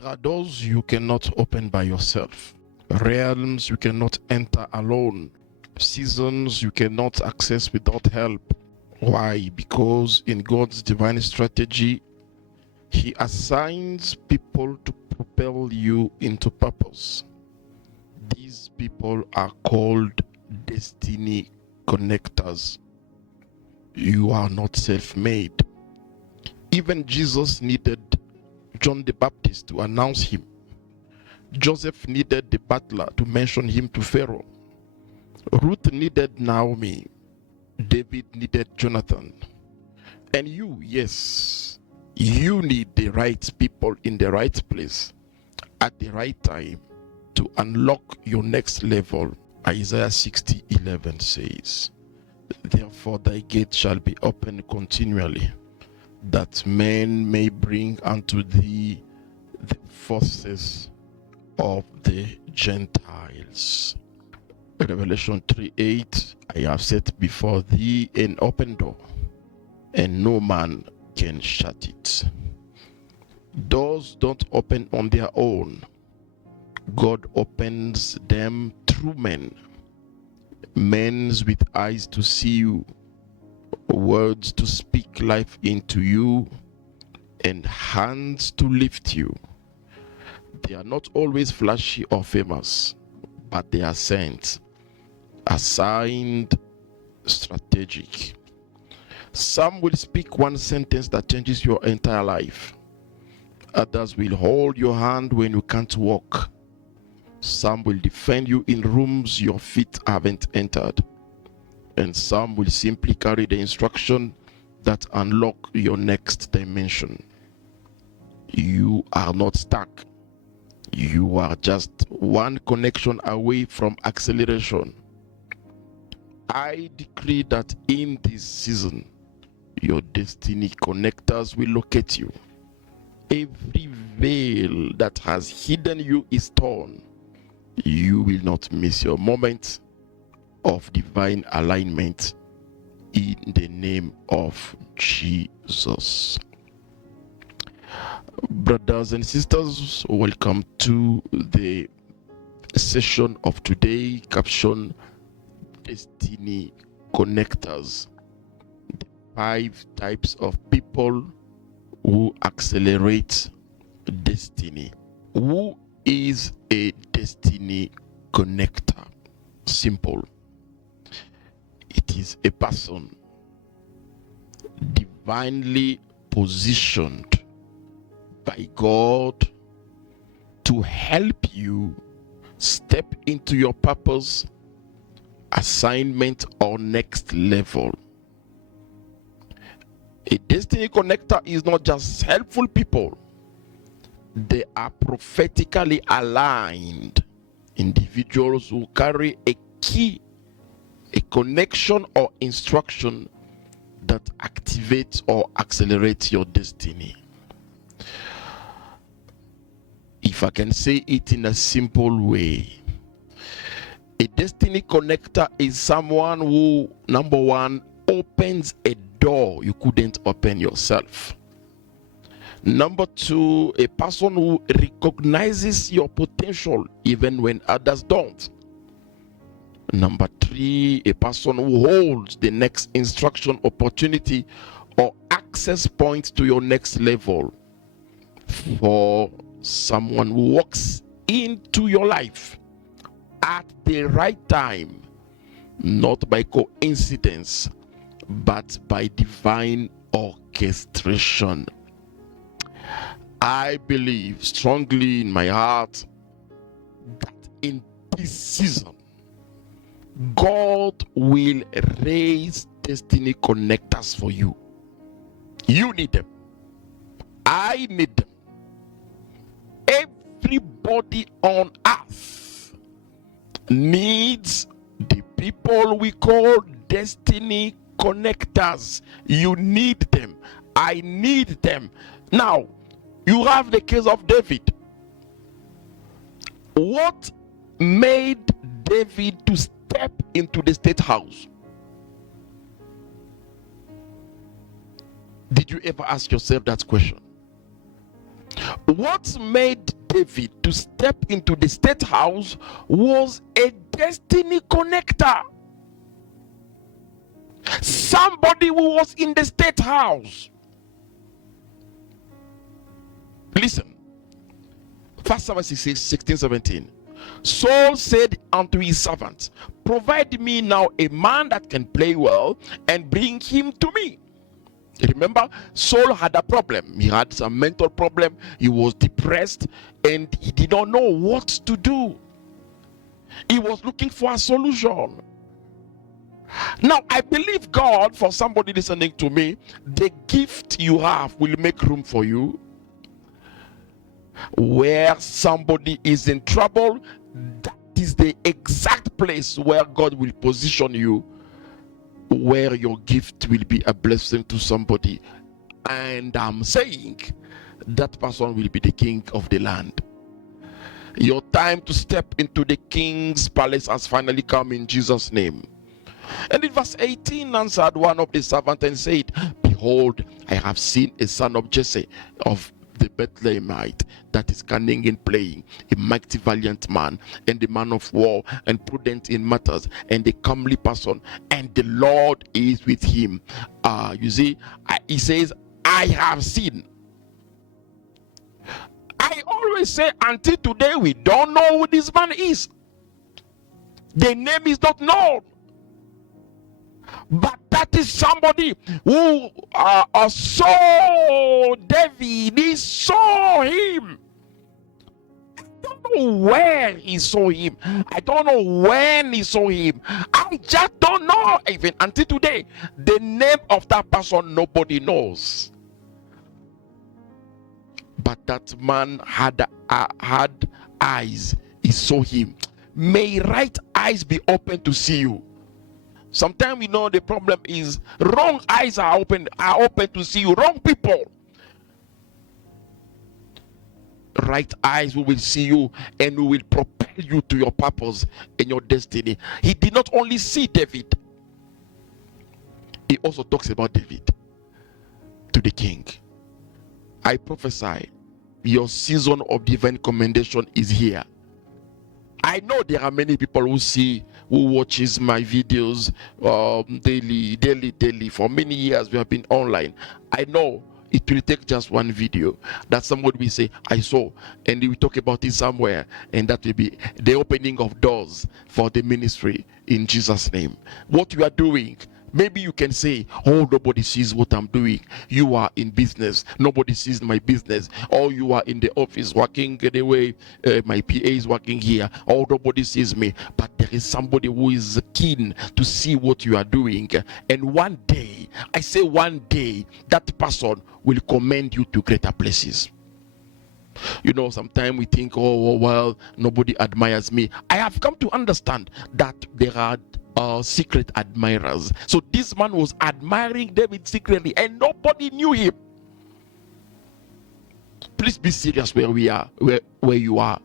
There are doors you cannot open by yourself, realms you cannot enter alone, seasons you cannot access without help. Why? Because in God's divine strategy, He assigns people to propel you into purpose. These people are called destiny connectors. You are not self-made. Even Jesus needed John the Baptist to announce him. Joseph needed the butler to mention him to Pharaoh. Ruth needed Naomi. David needed Jonathan. And you, yes, you need the right people in the right place at the right time to unlock your next level. Isaiah 60:11 says, "Therefore thy gate shall be open continually, that men may bring unto thee the forces of the Gentiles." Revelation 3:8, "I have set before thee an open door, and no man can shut it." Doors don't open on their own. God opens them through men. Men with eyes to see you, words to speak life into you, and hands to lift you. They are not always flashy or famous, but they are sent, assigned, strategic. Some will speak one sentence that changes your entire life. Others will hold your hand when you can't walk. Some will defend you in rooms your feet haven't entered. And some will simply carry the instruction that unlock your next dimension. You are not stuck. You are just one connection away from acceleration. I decree that in this season, your destiny connectors will locate you. Every veil that has hidden you is torn. You will not miss your moment of divine alignment in the name of Jesus. Brothers and sisters, welcome to the session of today, captioned Destiny Connectors. The 5 types of people who accelerate destiny. Who is a destiny connector? Simple. It is a person divinely positioned by God to help you step into your purpose, assignment, or next level. A destiny connector is not just helpful people. They are prophetically aligned individuals who carry a key, a connection or instruction that activates or accelerates your destiny. If I can say it in a simple way, a destiny connector is someone who, number one, opens a door you couldn't open yourself. Number two, a person who recognizes your potential even when others don't. Number three, a person who holds the next instruction, opportunity, or access point to your next level. For someone who walks into your life at the right time, not by coincidence, but by divine orchestration. I believe strongly in my heart that in this season, God will raise destiny connectors for you. You need them. I need them. Everybody on earth needs the people we call destiny connectors. You need them. I need them. Now, you have the case of David. What made David to step into the state house? Did you ever ask yourself that question? What made David to step into the state house was a destiny connector. Somebody who was in the state house. Listen, 1 Samuel 16:17. Saul said unto his servants, provide me now a man that can play well and bring him to me. Remember, Saul had a problem. He had some mental problem. He was depressed and he did not know what to do. He was looking for a solution. Now, I believe God, for somebody listening to me, the gift you have will make room for you. Where somebody is in trouble, that is the exact place where God will position you, where your gift will be a blessing to somebody. And I'm saying that person will be the king of the land. Your time to step into the king's palace has finally come in Jesus' name. And in verse 18 answered one of the servants and said, behold, I have seen a son of Jesse of the Bethlehemite that is cunning in playing, a mighty valiant man, and a man of war, and prudent in matters, and a comely person, and the Lord is with him. You see, he says, I have seen. I always say, until today, we don't know who this man is. The name is not known. But that is somebody who saw David. He saw him. I don't know where he saw him. I don't know when he saw him. I just don't know. Even until today, the name of that person nobody knows. But that man had eyes. He saw him. May right eyes be open to see you. Sometimes we know the problem is wrong eyes are open to see you, wrong people. Right eyes will see you and will propel you to your purpose and your destiny. He did not only see David, he also talks about David to the king. I prophesy, your season of divine commendation is here. I know there are many people who watches my videos daily. For many years we have been online. I know it will take just one video that somebody will say, I saw, and we talk about it somewhere, and that will be the opening of doors for the ministry in Jesus' name. What you are doing, maybe you can say, oh, nobody sees what I'm doing. You are in business, nobody sees my business. Or you are in the office working anyway, my PA is working here. Oh, nobody sees me. But there is somebody who is keen to see what you are doing. And one day, I say one day, that person will commend you to greater places. You know, sometimes we think, oh, well, nobody admires me. I have come to understand that there are secret admirers. So this man was admiring David secretly and nobody knew him. Please be serious where we are, where you are,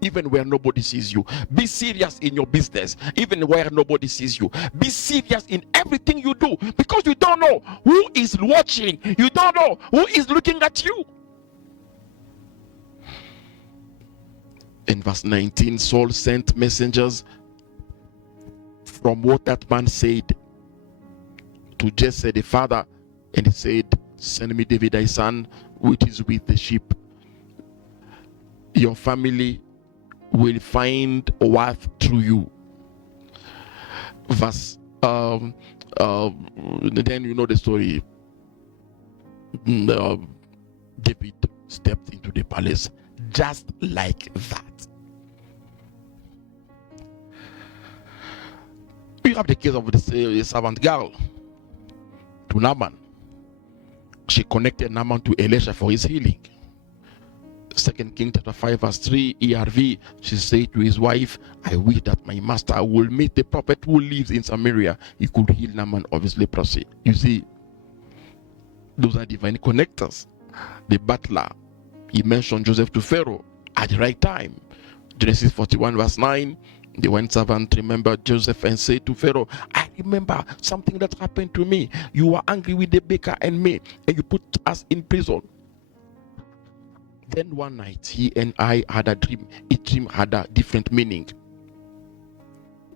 even where nobody sees you. Be serious in your business, even where nobody sees you. Be serious in everything you do, because you don't know who is watching. You don't know who is looking at you. In verse 19, Saul sent messengers from what that man said to Jesse the father, and he said, send me David thy son, which is with the sheep. Your family will find worth through you. Verse then you know the story. David stepped into the palace just like that. We have the case of the servant girl to Naaman. She connected Naaman to Elisha for his healing. 2 Kings chapter 5 verse 3 ERV, she said to his wife, I wish that my master will meet the prophet who lives in Samaria. He could heal Naaman of his leprosy. You see, those are divine connectors. The butler, he mentioned Joseph to Pharaoh at the right time. Genesis 41 verse 9, the one servant remembered Joseph and said to Pharaoh, I remember something that happened to me. You were angry with the baker and me, and you put us in prison. Then one night, he and I had a dream. Each dream had a different meaning.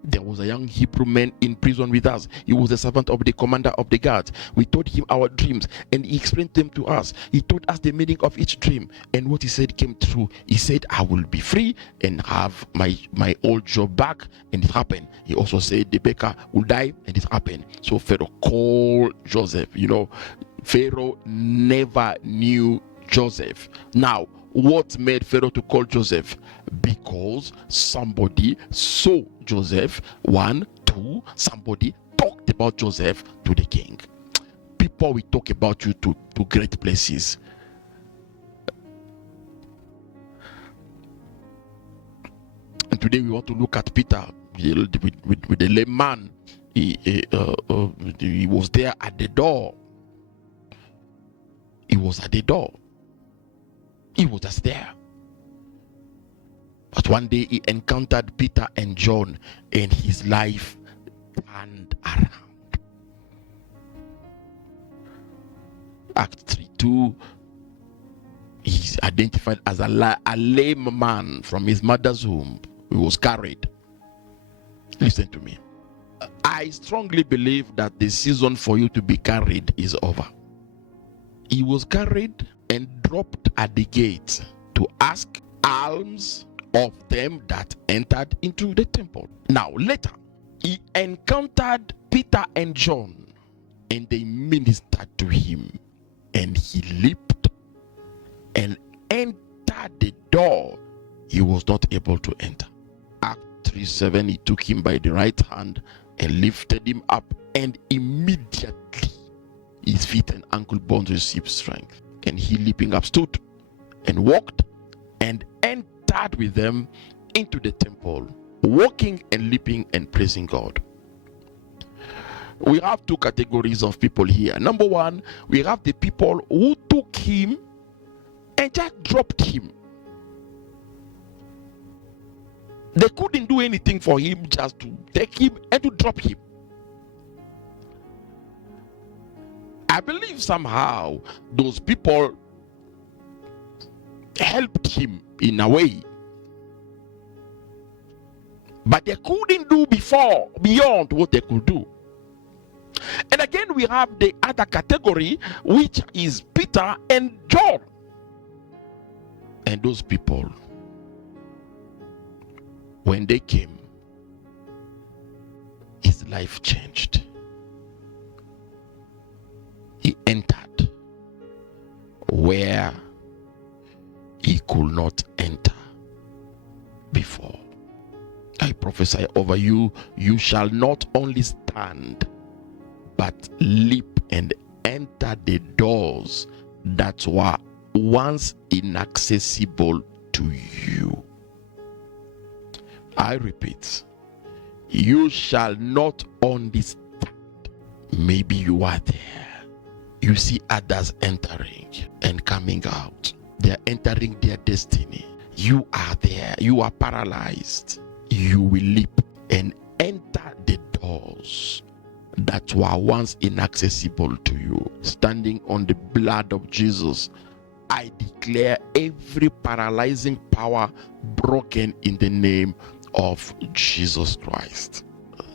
There was a young Hebrew man in prison with us. He was a servant of the commander of the guards. We told him our dreams and he explained them to us. He told us the meaning of each dream, and what he said came true. He said, I will be free and have my old job back, and it happened. He also said the baker will die, and it happened. So Pharaoh called Joseph. Pharaoh never knew Joseph. Now, what made Pharaoh to call Joseph? Because somebody saw Joseph. 1, 2, somebody talked about Joseph to the king. People will talk about you to great places. And today we want to look at Peter with the lame man. He was there at the door. He was at the door. He was just there. But one day he encountered Peter and John, and his life turned around. Acts 3:2, he's identified as a lame man from his mother's womb. He was carried. Listen to me. I strongly believe that the season for you to be carried is over. He was carried and dropped at the gate to ask alms of them that entered into the temple. Now later, he encountered Peter and John, and they ministered to him, and he leaped and entered the door he was not able to enter. Act 3:7, he took him by the right hand and lifted him up, and immediately his feet and ankle bones received strength. And he, leaping up, stood and walked and entered with them into the temple, walking and leaping and praising God. We have two categories of people here. Number one, we have the people who took him and just dropped him. They couldn't do anything for him, just to take him and to drop him. I believe somehow those people helped him in a way, but they couldn't do beyond what they could do. And again, we have the other category, which is Peter and John. And those people, when they came, his life changed. He entered where he could not enter before. I prophesy over you, you shall not only stand, but leap and enter the doors that were once inaccessible to you. I repeat, you shall not only stand. Maybe you are there. You see others entering and coming out. They are entering their destiny. You are there. You are paralyzed. You will leap and enter the doors that were once inaccessible to you. Standing on the blood of Jesus, I declare every paralyzing power broken in the name of Jesus Christ.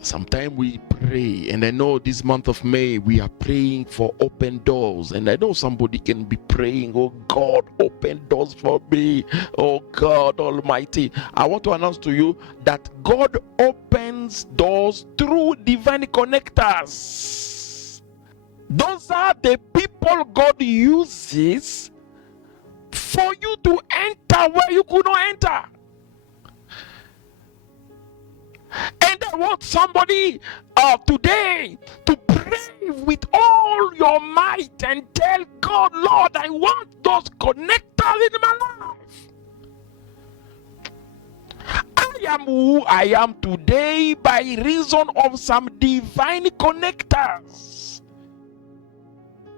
Sometimes we pray, and I know this month of May we are praying for open doors, and I know somebody can be praying, oh God, open doors for me, oh God Almighty. I want to announce to you that God opens doors through divine connectors. Those are the people God uses for you to enter where you could not enter. And I want somebody today to pray with all your might and tell God, Lord, I want those connectors in my life. I am who I am today by reason of some divine connectors.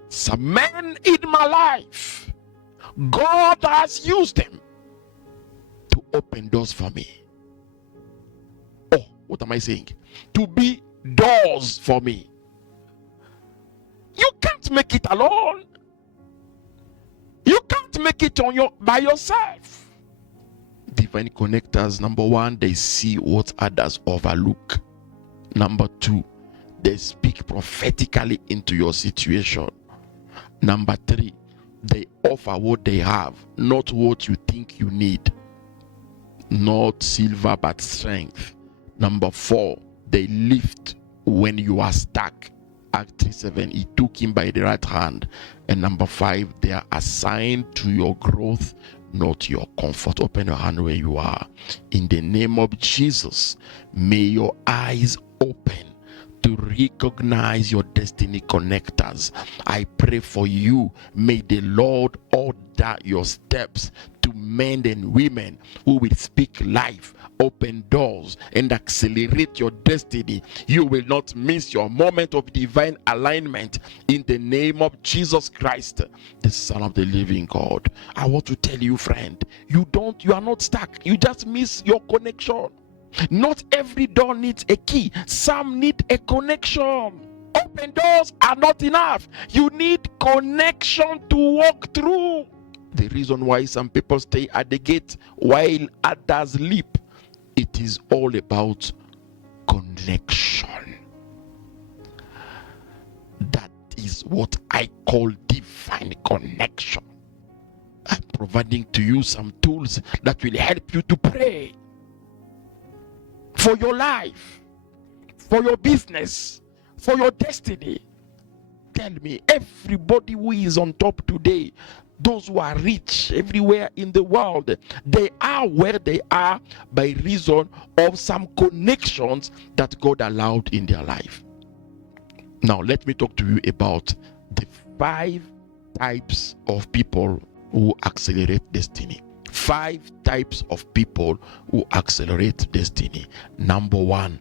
Some men in my life, God has used them to open doors for me. What am I saying? To be doors for me. You can't make it alone. You can't can't make it by yourself. Divine connectors, number one, they see what others overlook. Number two, they speak prophetically into your situation. Number three, they offer what they have, not what you think you need. Not silver, but strength. Number four, they lift when you are stuck. Act 3:7, he took him by the right hand. And number five, they are assigned to your growth, not your comfort. Open your hand where you are. In the name of Jesus, may your eyes open to recognize your destiny connectors. I pray for you. May the Lord order your steps to men and women who will speak life, open doors, and accelerate your destiny. You will not miss your moment of divine alignment in the name of Jesus Christ, the Son of the living God. I want to tell you, friend, you are not stuck. You just miss your connection. Not every door needs a key. Some need a connection. Open doors are not enough. You need connection to walk through. The reason why some people stay at the gate while others leap, it is all about connection. That is what I call divine connection. I'm providing to you some tools that will help you to pray for your life, for your business, for your destiny. Tell me, everybody who is on top today, those who are rich everywhere in the world, they are where they are by reason of some connections that God allowed in their life. Now, let me talk to you about the 5 types of people who accelerate destiny. 5 types of people who accelerate destiny. Number 1,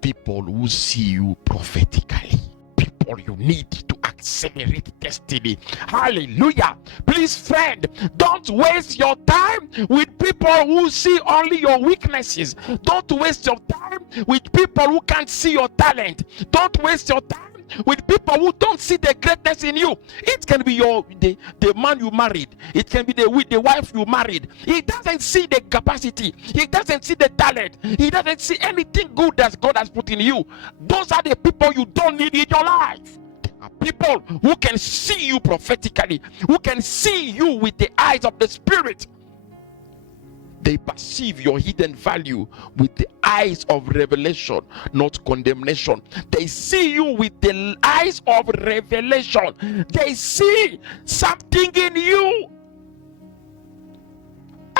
people who see you prophetically. People you need to accelerate destiny. Hallelujah. Please, friend, don't waste your time with people who see only your weaknesses. Don't waste your time with people who can't see your talent. Don't waste your time with people who don't see the greatness in you. It can be the man you married. It can be the wife you married. He doesn't see the capacity. He doesn't see the talent. He doesn't see anything good that God has put in you. Those are the people you don't need in your life. There are people who can see you prophetically, who can see you with the eyes of the Spirit. They perceive your hidden value with the eyes of revelation, not condemnation. They see you with the eyes of revelation. They see something in you.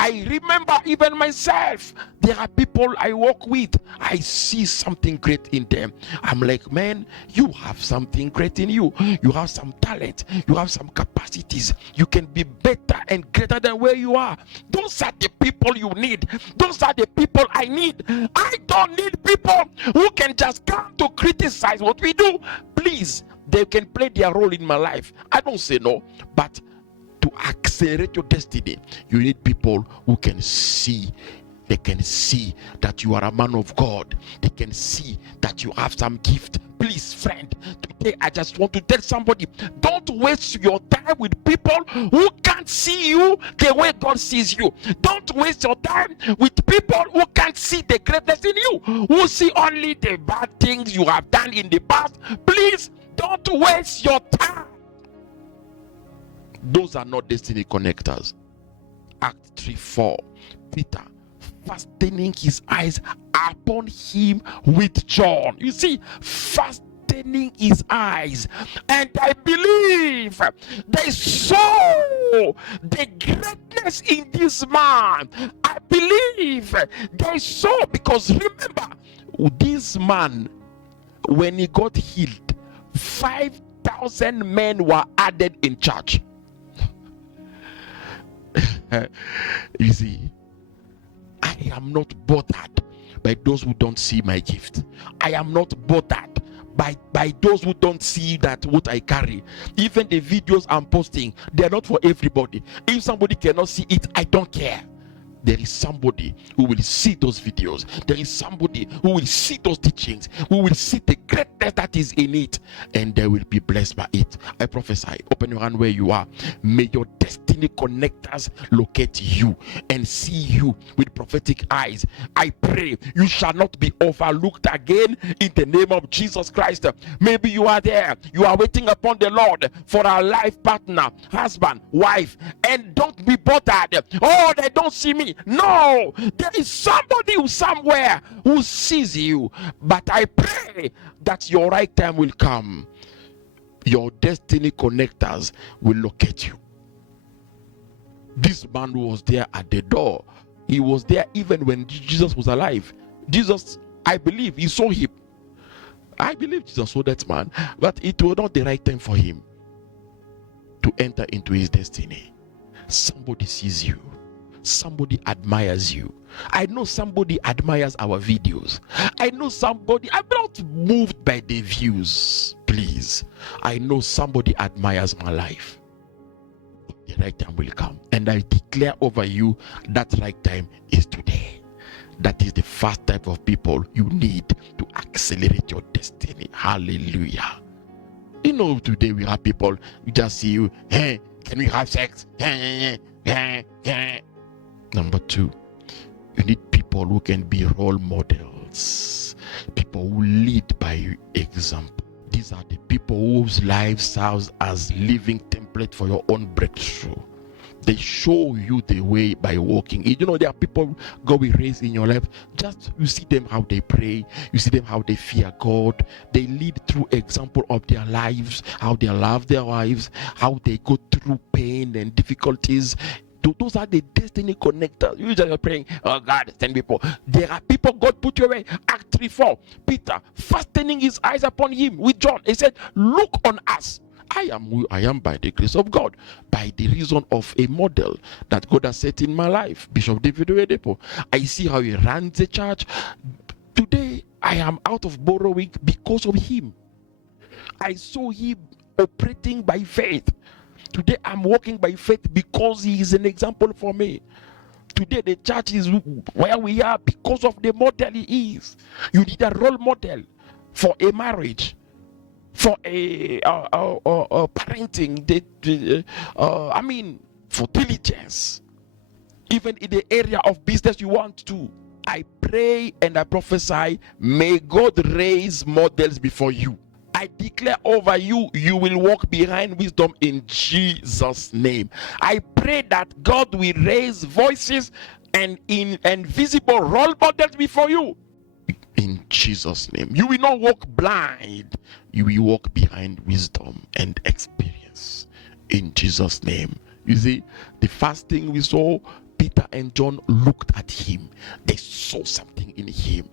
I remember even myself, there are people I work with, I see something great in them. I'm like, man, you have something great in you. You have some talent. You have some capacities. You can be better and greater than where you are. Those are the people you need. Those are the people I need. I don't need people who can just come to criticize what we do. Please, they can play their role in my life. I don't say no, but to accelerate your destiny, you need people who can see. They can see that you are a man of God. They can see that you have some gift. Please, friend, today I just want to tell somebody, don't waste your time with people who can't see you the way God sees you. Don't waste your time with people who can't see the greatness in you, who see only the bad things you have done in the past. Please, don't waste your time. Those are not destiny connectors. Act 3:4. Peter, fastening his eyes upon him with John. You see, fastening his eyes. And I believe they saw the greatness in this man. I believe they saw, because remember, this man, when he got healed, 5,000 men were added in church. You see, I am not bothered by those who don't see my gift. I am not bothered by those who don't see that what I carry. Even the videos I'm posting, they're not for everybody. If somebody cannot see it, I don't care. there is somebody who will see those videos. There is somebody who will see those teachings, who will see the greatness that is in it, and they will be blessed by it. I prophesy, open your hand where you are. May your destiny connectors locate you and see you with prophetic eyes. I pray you shall not be overlooked again in the name of Jesus Christ. Maybe you are there, you are waiting upon the Lord for a life partner, husband, wife, and don't be bothered. Oh, they don't see me. No, there is somebody who somewhere who sees you. But I pray that your right time will come. Your destiny connectors will locate you. This man was there at the door. He was there even when Jesus was alive. Jesus, I believe, he saw him. I believe Jesus saw that man, but it was not the right time for him to enter into his destiny. Somebody sees you. Somebody admires you. I know somebody admires our videos. I know somebody, I'm not moved by the views, please. I know somebody admires my life. The right time will come, and I declare over you that right time is today. That is the first type of people you need to accelerate your destiny. Hallelujah. You know, today we have people, you just see you, hey, can we have sex? Number two, you need people who can be role models, people who lead by example. These are the people whose lives serves as living template for your own breakthrough. They show you the way by walking. You know, there are people God will raise in your life. Just you see them how they pray, you see them how they fear God. They lead through example of their lives, how they love their wives, how they go through pain and difficulties. Those are the destiny connectors. You just are praying, oh God, send people. There are people God put your way. Act 3:4. Peter, fastening his eyes upon him with John, he said, look on us. I am who I am by the grace of God, by the reason of a model that God has set in my life. Bishop David Oyedepo. I see how he runs the church. Today, I am out of borrowing because of him. I saw him operating by faith. Today, I'm walking by faith because he is an example for me. Today, the church is where we are because of the model he is. You need a role model for a marriage, for a parenting, for diligence, even in the area of business you want to. I pray and I prophesy, may God raise models before you. I declare over you, you will walk behind wisdom in Jesus' name. I pray that God will raise voices and invisible role models before you. In Jesus' name. You will not walk blind. You will walk behind wisdom and experience. In Jesus' name. You see, the first thing we saw, Peter and John looked at him. They saw something in him.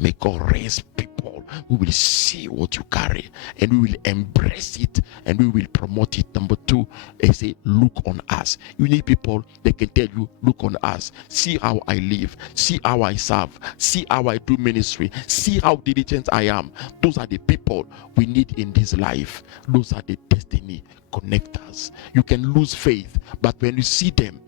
May God raise people who will see what you carry, and we will embrace it, and we will promote it. Number two, they say, look on us. You need people that can tell you, look on us. See how I live. See how I serve. See how I do ministry. See how diligent I am. Those are the people we need in this life. Those are the destiny connectors. You can lose faith, but when you see them,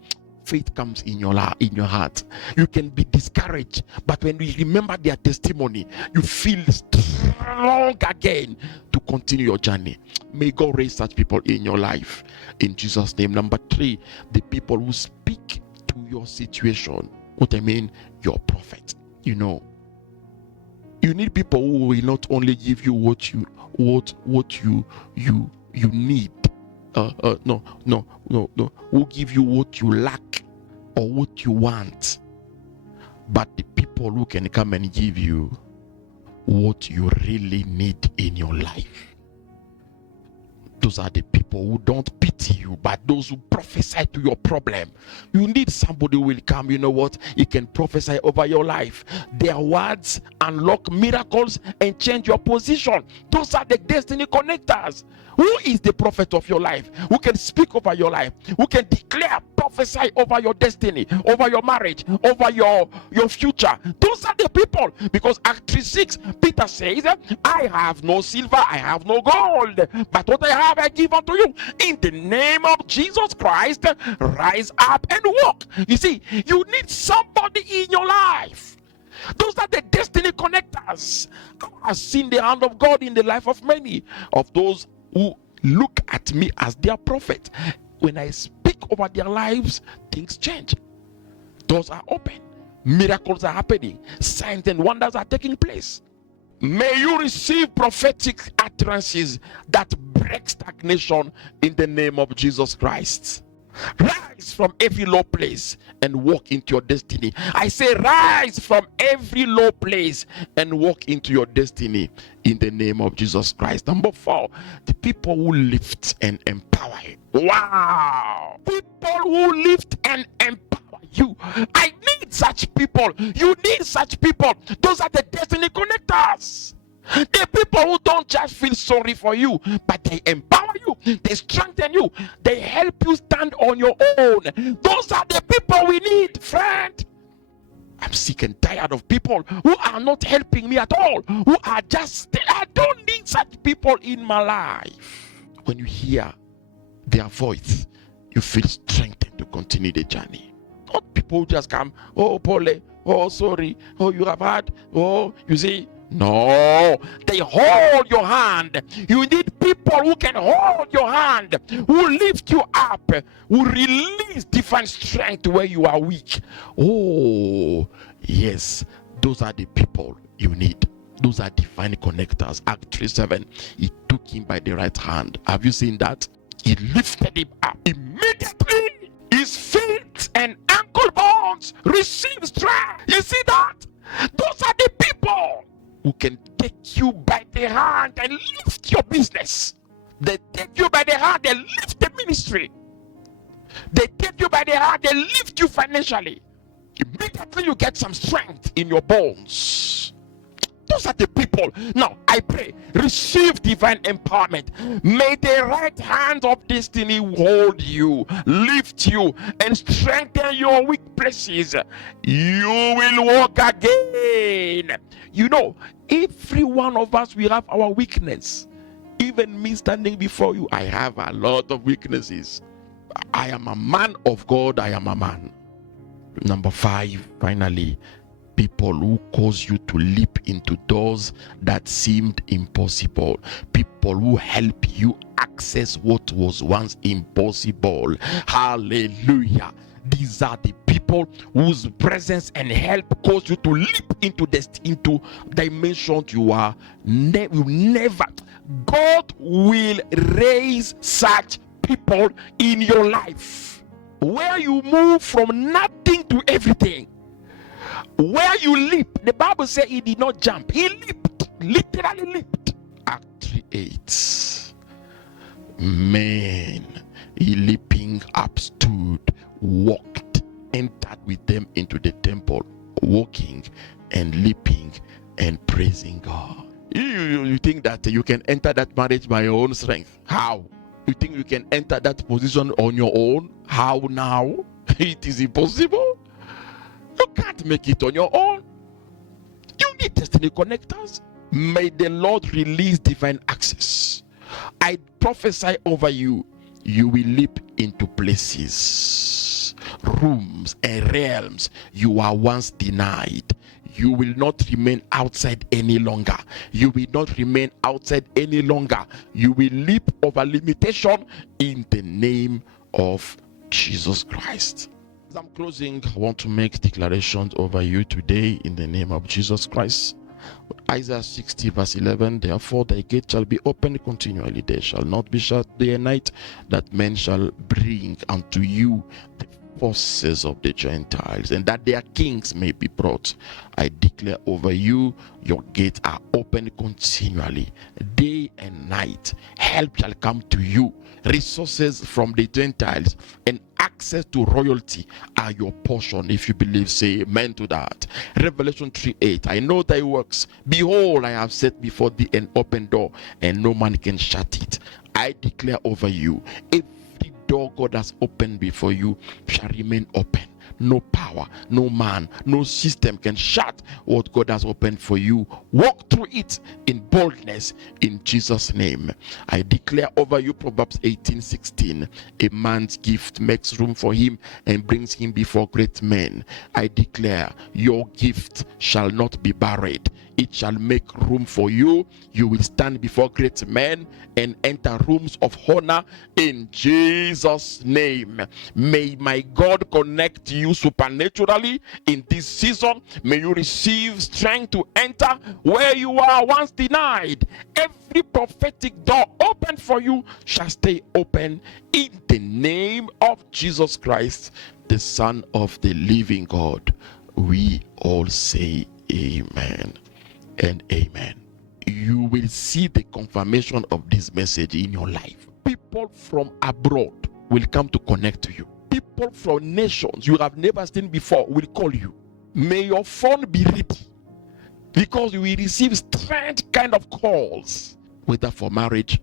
faith comes in your heart. You can be discouraged, but when you remember their testimony, you feel strong again to continue your journey. May God raise such people in your life, in Jesus' name. Number three, the people who speak to your situation. What I mean, your prophet. You know, you need people who will not only give you what you need. No. Who give you what you lack or what you want, but the people who can come and give you what you really need in your life. Those are the people who don't pity you, but those who prophesy to your problem. You need somebody who will come, you know what? He can prophesy over your life. Their words unlock miracles and change your position. Those are the destiny connectors. Who is the prophet of your life? Who can speak over your life? Who can declare, prophesy over your destiny, over your marriage, over your future? Those are the people. Because Act 3:6, Peter says, I have no silver, I have no gold, but what I have I given unto you. In the name of Jesus Christ, rise up and walk. You see, you need somebody in your life. Those are the destiny connectors. I have seen the hand of God in the life of many of those who look at me as their prophet. When I speak over their lives, things change. Doors are open. Miracles are happening. Signs and wonders are taking place. May you receive prophetic utterances that break stagnation in the name of Jesus Christ. Rise from every low place and walk into your destiny. I say rise from every low place and walk into your destiny in the name of Jesus Christ. Number 4, the people who lift and empower you. Wow! People who lift and empower you. I need such people. You need such people. Those are the destiny connectors. The people who don't just feel sorry for you, but they empower you, they strengthen you, they help you stand on your own. Those are the people we need, friend. I'm sick and tired of people who are not helping me at all, who are just, I don't need such people in my life. When you hear their voice, you feel strengthened to continue the journey. Not people who just come, oh, Paul, oh, sorry, oh, you have had, oh, you see. No, they hold your hand. You need people who can hold your hand, who lift you up, who release divine strength where you are weak. Oh, yes, those are the people you need. Those are divine connectors. Act 3:7. He took him by the right hand. Have you seen that? He lifted him up. Immediately, his feet and ankle bones received strength. You see that? Those are the people who can take you by the hand and lift your business. They take you by the hand and lift the ministry. They take you by the hand and lift you financially. Immediately you get some strength in your bones. Those are the people. Now I pray, receive divine empowerment. May the right hand of destiny hold you, lift you, and strengthen your weak places. You will walk again. You know, every one of us, we have our weakness. Even me standing before you, I have a lot of weaknesses. I am a man of God. I am a man. Number 5, finally, people who cause you to leap into doors that seemed impossible. People who help you access what was once impossible. Hallelujah. These are the people whose presence and help cause you to leap into dimensions you are never. God will raise such people in your life, where you move from nothing to everything. Where you leap, the Bible says he did not jump, he leaped, literally leaped. Act 3:8. Man, he leaping up stood, walked, entered with them into the temple, walking and leaping and praising God. You think that you can enter that marriage by your own strength? How? You think you can enter that position on your own? How now? It is impossible. You can't make it on your own. You need destiny connectors. May the Lord release divine access. I prophesy over you, you will leap into places, rooms, and realms you were once denied. You will not remain outside any longer. You will not remain outside any longer. You will leap over limitation in the name of Jesus Christ. As I'm closing, I want to make declarations over you today in the name of Jesus Christ. Isaiah 60:11, therefore thy gate shall be opened continually, they shall not be shut day and night, that men shall bring unto you the forces of the Gentiles, and that their kings may be brought. I declare over you, your gates are open continually, day and night. Help shall come to you. Resources from the Gentiles and access to royalty are your portion. If you believe, say amen to that. Revelation 3:8, I know thy works. Behold, I have set before thee an open door, and no man can shut it. I declare over you, every door God has opened before you shall remain open. no power, no man, no system can shut what God has opened for you. Walk through it in boldness in Jesus' name. I declare over you Proverbs 18:16. A man's gift makes room for him and brings him before great men. I declare your gift shall not be buried. It shall make room for you. You will stand before great men and enter rooms of honor in Jesus' name. May my God connect you supernaturally in this season. May you receive strength to enter where you are once denied. Every prophetic door open for you shall stay open in the name of Jesus Christ, the Son of the living God. We all say amen and amen. You will see the confirmation of this message in your life. People from abroad will come to connect to you. People from nations you have never seen before will call you. May your phone be ready, because you will receive strange kind of calls, whether for marriage,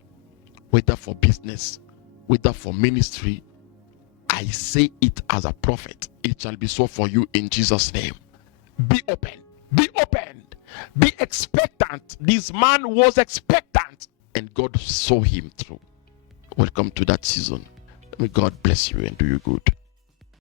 whether for business, whether for ministry. I say it as a prophet. It shall be so for you in Jesus' name. Be open. Be opened. Be expectant. This man was expectant, and God saw him through. Welcome to that season. May God bless you and do you good.